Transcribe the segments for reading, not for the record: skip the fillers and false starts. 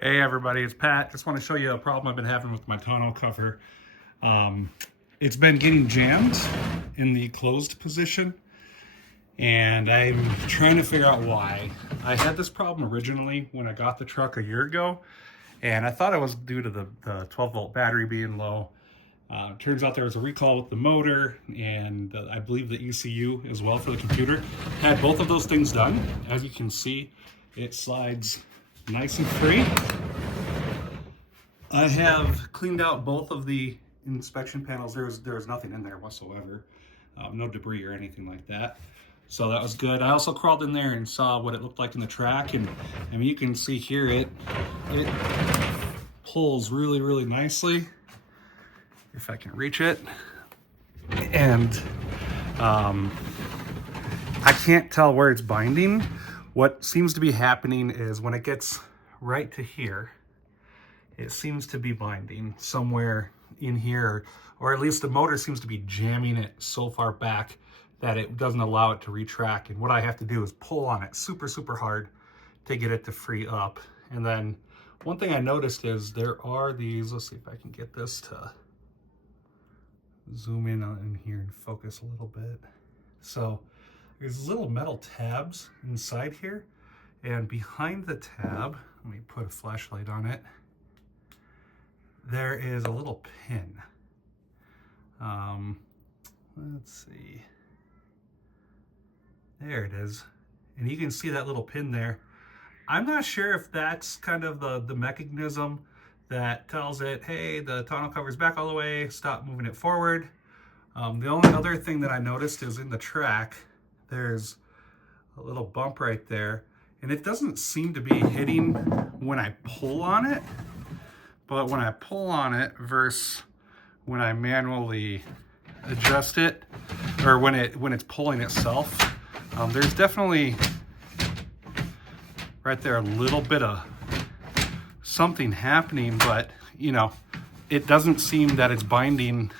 Hey everybody, it's Pat. Just want to show you a problem I've been having with my tonneau cover. It's been getting jammed in the closed position, and I'm trying to figure out why. I had this problem originally when I got the truck a year ago, and I thought it was due to the 12-volt battery being low. Turns out there was a recall with the motor, and I believe the ECU as well for the computer. Had both of those things done. As you can see, it slides nice and free. I have cleaned out both of the inspection panels. There was nothing in there whatsoever. No debris or anything like that. So that was good. I also crawled in there and saw what it looked like in the track, and I mean, you can see here it pulls really nicely if I can reach it. And I can't tell where it's binding. What seems to be happening is when it gets right to here, it seems to be binding somewhere in here, or at least the motor seems to be jamming it so far back that it doesn't allow it to retract. And what I have to do is pull on it super hard to get it to free up. And then one thing I noticed is there are these, let's see if I can get this to zoom in here and focus a little bit. So there's little metal tabs inside here, and behind the tab, let me put a flashlight on it, there is a little pin. Let's see. There it is. And you can see that little pin there. I'm not sure if that's kind of the mechanism that tells it, hey, the tonneau cover's back all the way, stop moving it forward. The only other thing that I noticed is in the track, there's a little bump right there, and it doesn't seem to be hitting when I pull on it, but when I pull on it versus when I manually adjust it, or when it's pulling itself, there's definitely right there a little bit of something happening, but you know, it doesn't seem that it's binding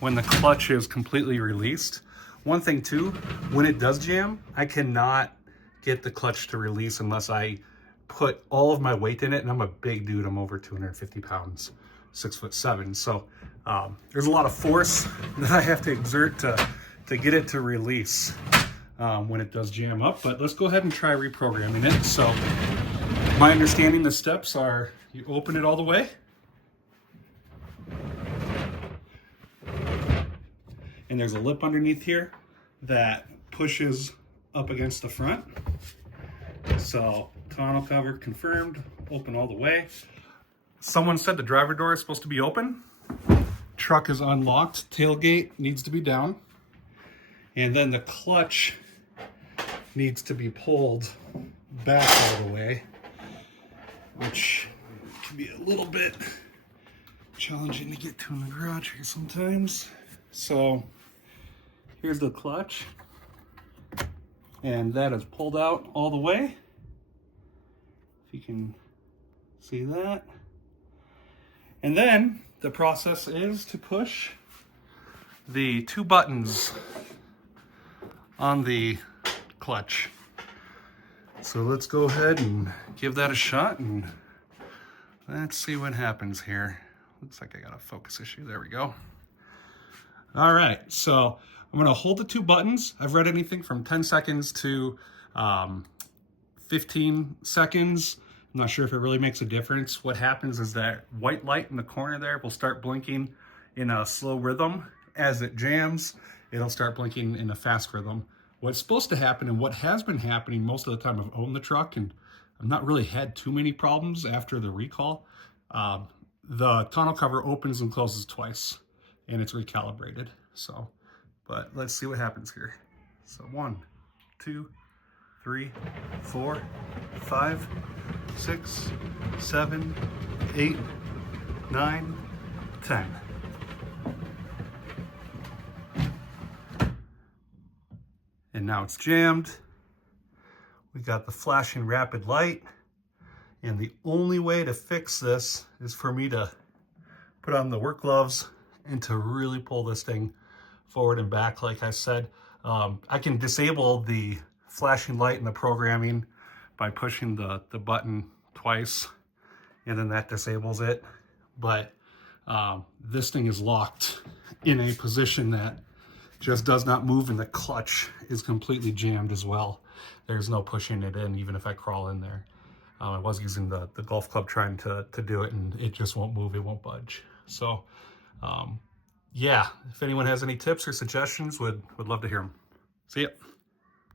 when the clutch is completely released. One thing too, when it does jam, I cannot get the clutch to release unless I put all of my weight in it, and I'm a big dude. I'm over 250 pounds, 6'7". So there's a lot of force that I have to exert to get it to release when it does jam up. But let's go ahead and try reprogramming it. So my understanding, the steps are you open it all the way, and there's a lip underneath here that pushes up against the front. So tonneau cover confirmed, open all the way. Someone said the driver door is supposed to be open. Truck is unlocked, tailgate needs to be down. And then the clutch needs to be pulled back all the way, which can be a little bit challenging to get to in the garage here sometimes. So here's the clutch, and that is pulled out all the way. If you can see that. And then the process is to push the two buttons on the clutch. So let's go ahead and give that a shot, and let's see what happens here. Looks like I got a focus issue. There we go. All right, so I'm gonna hold the two buttons. I've read anything from 10 seconds to 15 seconds. I'm not sure if it really makes a difference. What happens is that white light in the corner there will start blinking in a slow rhythm. As it jams, it'll start blinking in a fast rhythm. What's supposed to happen, and what has been happening most of the time I've owned the truck, and I've not really had too many problems after the recall, the tonneau cover opens and closes twice, and it's recalibrated. So, but let's see what happens here. So 1, 2, 3, 4, 5, 6, 7, 8, 9, 10. And now it's jammed. We got the flashing rapid light. And the only way to fix this is for me to put on the work gloves and to really pull this thing forward and back. Like I said, I can disable the flashing light in the programming by pushing the button twice. and then that disables it. But this thing is locked in a position that just does not move, and the clutch is completely jammed as well. There's no pushing it in, even if I crawl in there. I was using the golf club trying to do it, and it just won't move, it won't budge. So yeah, if anyone has any tips or suggestions, would love to hear them. See ya.